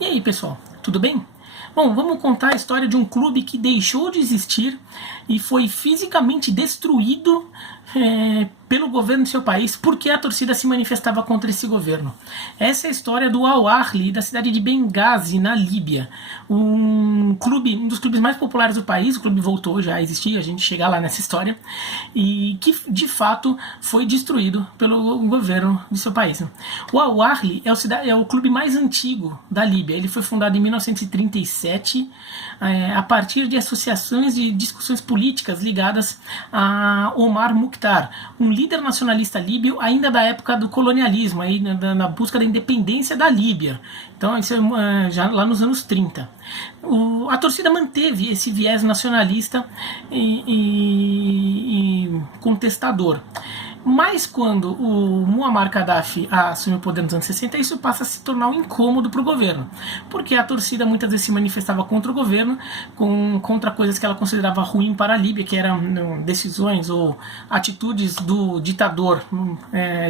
E aí, pessoal, tudo bem? Bom, vamos contar a história de um clube que deixou de existir e foi fisicamente destruído pelo governo do seu país porque a torcida se manifestava contra esse governo. Essa é a história do Al-Ahly, da cidade de Benghazi, na Líbia. Um dos clubes mais populares do país, o clube voltou já a existir, a gente chegar lá nessa história, e que de fato foi destruído pelo governo de seu país. O Al-Ahly é o clube mais antigo da Líbia. Ele foi fundado em 1937 a partir de associações de discussões políticas ligadas a Omar Mukhtar, um líder nacionalista líbio ainda da época do colonialismo, aí, na busca da independência da Líbia. Então, isso é já lá nos anos 30. A torcida manteve esse viés nacionalista e contestador. Mas quando o Muammar Gaddafi assume o poder nos anos 60, isso passa a se tornar um incômodo para o governo, porque a torcida muitas vezes se manifestava contra o governo, contra coisas que ela considerava ruim para a Líbia, que eram decisões ou atitudes do ditador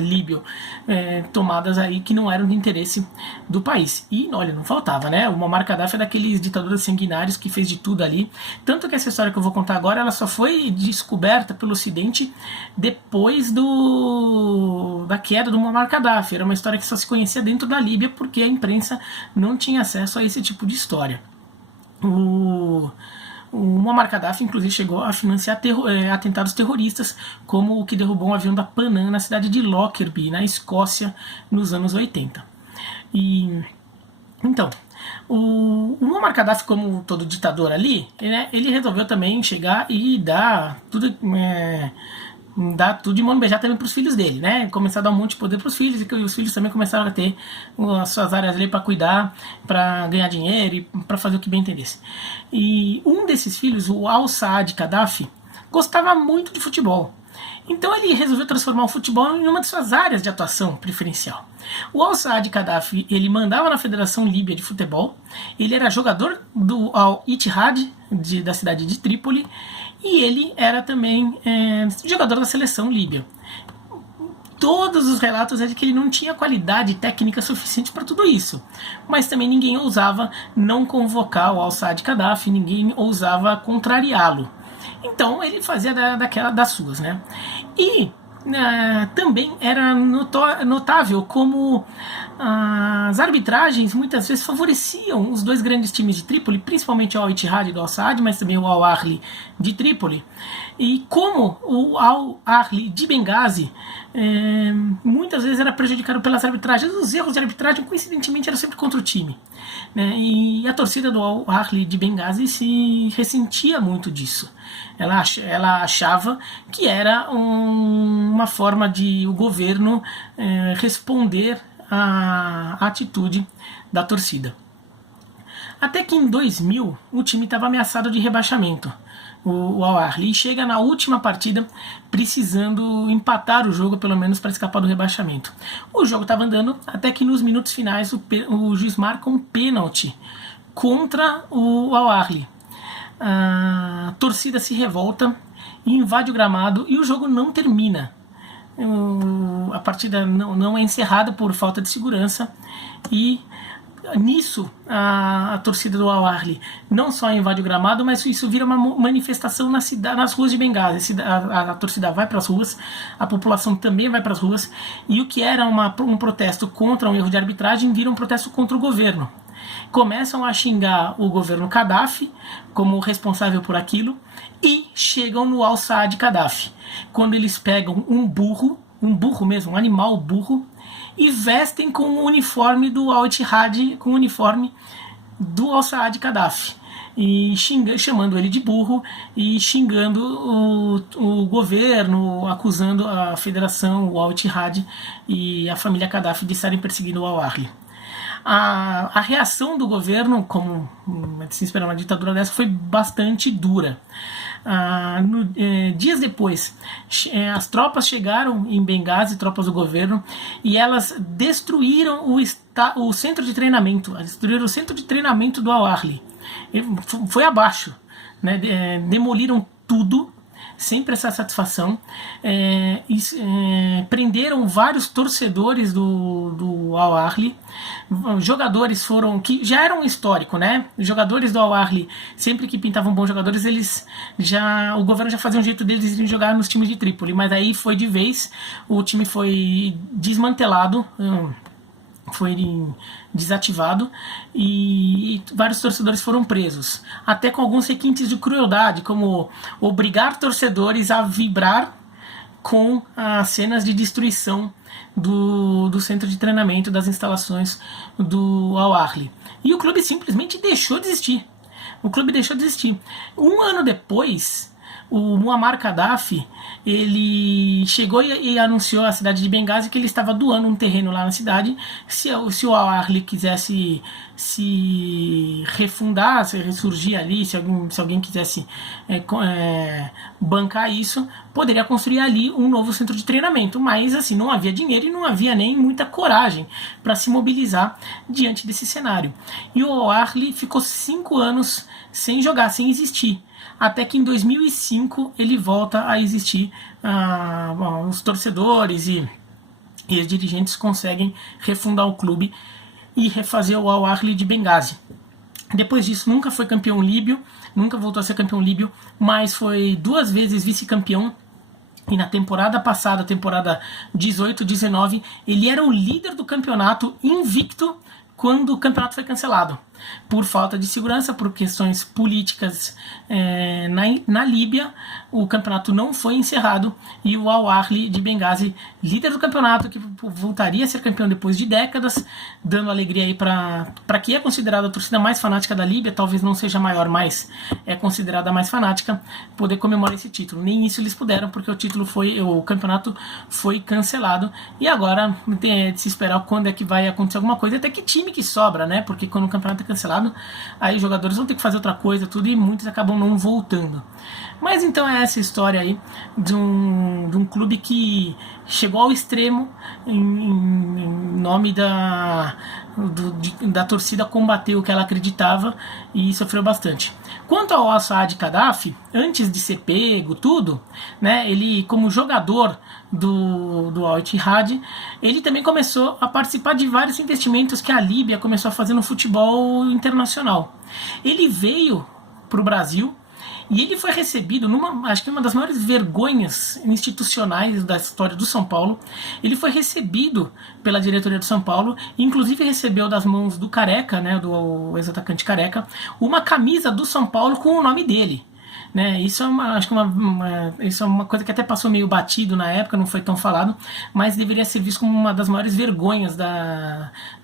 líbio, tomadas aí que não eram de interesse do país. E, olha, não faltava, né? O Muammar Gaddafi é daqueles ditadores sanguinários que fez de tudo ali, tanto que essa história que eu vou contar agora, ela só foi descoberta pelo Ocidente depois da queda do Muammar Gaddafi. Era uma história que só se conhecia dentro da Líbia porque a imprensa não tinha acesso a esse tipo de história. O Muammar Gaddafi, inclusive, chegou a financiar atentados terroristas, como o que derrubou um avião da Pan Am na cidade de Lockerbie, na Escócia, nos anos 80. Então, o Muammar Gaddafi, como todo ditador ali, ele resolveu também chegar e dar tudo de mão beijar também para os filhos dele, né? Começar a dar um monte de poder para os filhos, e os filhos também começaram a ter as suas áreas ali para cuidar, para ganhar dinheiro e para fazer o que bem entendesse. E um desses filhos, o Al-Saad Gaddafi, gostava muito de futebol. Então ele resolveu transformar o futebol em uma de suas áreas de atuação preferencial. O Al-Saad Gaddafi, ele mandava na Federação Líbia de Futebol, ele era jogador do Al-Ittihad, da cidade de Trípoli, e ele era também jogador da seleção líbia. Todos os relatos é de que ele não tinha qualidade técnica suficiente para tudo isso, mas também ninguém ousava não convocar o Al-Saad Gaddafi, ninguém ousava contrariá-lo. Então ele fazia das suas, né? E também era notável como as arbitragens muitas vezes favoreciam os dois grandes times de Trípoli, principalmente o Al-Ittihad do Al-Saad, mas também o Al-Ahly de Trípoli, e como o Al-Ahly de Benghazi muitas vezes era prejudicado pelas arbitragens. Os erros de arbitragem, coincidentemente, eram sempre contra o time, né? E a torcida do Al-Ahly de Benghazi se ressentia muito disso. Ela achava que era uma forma de o governo responder à atitude da torcida. Até que em 2000 o time estava ameaçado de rebaixamento. O Al-Ahly chega na última partida precisando empatar o jogo, pelo menos para escapar do rebaixamento. O jogo estava andando até que nos minutos finais o juiz marca um pênalti contra o Al-Ahly. A torcida se revolta e invade o gramado e o jogo não termina. A partida não é encerrada por falta de segurança, e nisso a torcida do Al-Ahly não só invade o gramado, mas isso vira uma manifestação nas ruas de Benghazi. A torcida vai para as ruas, a população também vai para as ruas, e o que era um protesto contra um erro de arbitragem vira um protesto contra o governo. Começam a xingar o governo Gaddafi como responsável por aquilo e chegam no Al-Saad Gaddafi, quando eles pegam um burro mesmo, um animal burro, e vestem com o uniforme do Al-Ittihad, com o uniforme do Al-Saad Gaddafi, e chamando ele de burro e xingando o governo, acusando a federação, o Al-Ittihad e a família Gaddafi de estarem perseguindo o Al-Ahly. A reação do governo, como se espera uma ditadura dessa, foi bastante dura. Dias depois, as tropas chegaram em Benghazi, tropas do governo, e elas destruíram o centro de treinamento. Destruíram o centro de treinamento do Al-Ahly. Foi abaixo, né? Demoliram tudo, sempre essa satisfação. Prenderam vários torcedores do Al Ahly. Jogadores que já eram um histórico, né? Os jogadores do Al Ahly, sempre que pintavam bons jogadores, o governo já fazia um jeito deles irem jogar nos times de Trípoli, mas aí foi de vez, o time foi desmantelado, foi desativado, e vários torcedores foram presos, até com alguns requintes de crueldade, como obrigar torcedores a vibrar com as cenas de destruição do centro de treinamento, das instalações do Al Ahly. E o clube simplesmente deixou de existir. Um ano depois, o Muammar Gaddafi, ele chegou e anunciou à cidade de Benghazi que ele estava doando um terreno lá na cidade. Se o Al Ahly quisesse se refundar, se ressurgir ali, se alguém quisesse bancar isso, poderia construir ali um novo centro de treinamento. Mas assim, não havia dinheiro e não havia nem muita coragem para se mobilizar diante desse cenário. E o Al Ahly ficou 5 anos sem jogar, sem existir. Até que em 2005 ele volta a existir. Os torcedores e os dirigentes conseguem refundar o clube e refazer o Al Ahly de Benghazi. Depois disso nunca foi campeão líbio, nunca voltou a ser campeão líbio, mas foi 2 vezes vice-campeão. E na temporada passada, temporada 18-19, ele era o líder do campeonato, invicto, quando o campeonato foi cancelado. Por falta de segurança, por questões políticas na Líbia, o campeonato não foi encerrado e o Al Ahly de Benghazi, líder do campeonato, que voltaria a ser campeão depois de décadas, dando alegria aí para que é considerada a torcida mais fanática da Líbia, talvez não seja a maior, mas é considerada a mais fanática, poder comemorar esse título. Nem isso eles puderam, porque o campeonato foi cancelado, e agora tem de se esperar quando é que vai acontecer alguma coisa, até que time que sobra, né? Porque quando o campeonato é cancelado, aí os jogadores vão ter que fazer outra coisa, tudo, e muitos acabam não voltando. Mas então é essa história aí de um clube que chegou ao extremo em nome da torcida combater o que ela acreditava e sofreu bastante. Quanto ao Saad Gaddafi, antes de ser pego, tudo, né, ele como jogador do Al Ittihad, ele também começou a participar de vários investimentos que a Líbia começou a fazer no futebol internacional. Ele veio para o Brasil e ele foi recebido acho que uma das maiores vergonhas institucionais da história do São Paulo. Ele foi recebido pela diretoria do São Paulo, inclusive recebeu das mãos do Careca, né, do ex-atacante Careca, uma camisa do São Paulo com o nome dele. Né, isso é uma coisa que até passou meio batido na época, não foi tão falado, mas deveria ser visto como uma das maiores vergonhas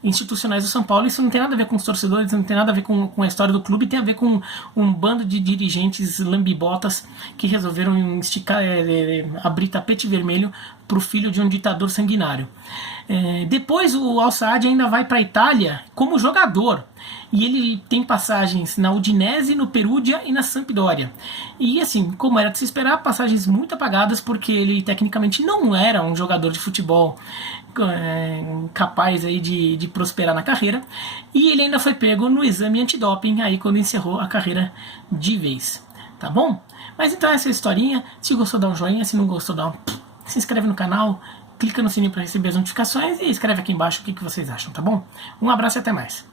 institucionais do São Paulo. Isso não tem nada a ver com os torcedores, não tem nada a ver com a história do clube, tem a ver com um bando de dirigentes lambibotas que resolveram abrir tapete vermelho para o filho de um ditador sanguinário. Depois o Al Saad ainda vai para a Itália como jogador, e ele tem passagens na Udinese, no Perugia e na Sampdoria. E assim, como era de se esperar, passagens muito apagadas, porque ele tecnicamente não era um jogador de futebol capaz aí de prosperar na carreira, e ele ainda foi pego no exame antidoping aí quando encerrou a carreira de vez. Tá bom? Mas então essa é a historinha. Se gostou, dá um joinha, se não gostou, se inscreve no canal, clica no sininho para receber as notificações e escreve aqui embaixo o que vocês acham, tá bom? Um abraço e até mais.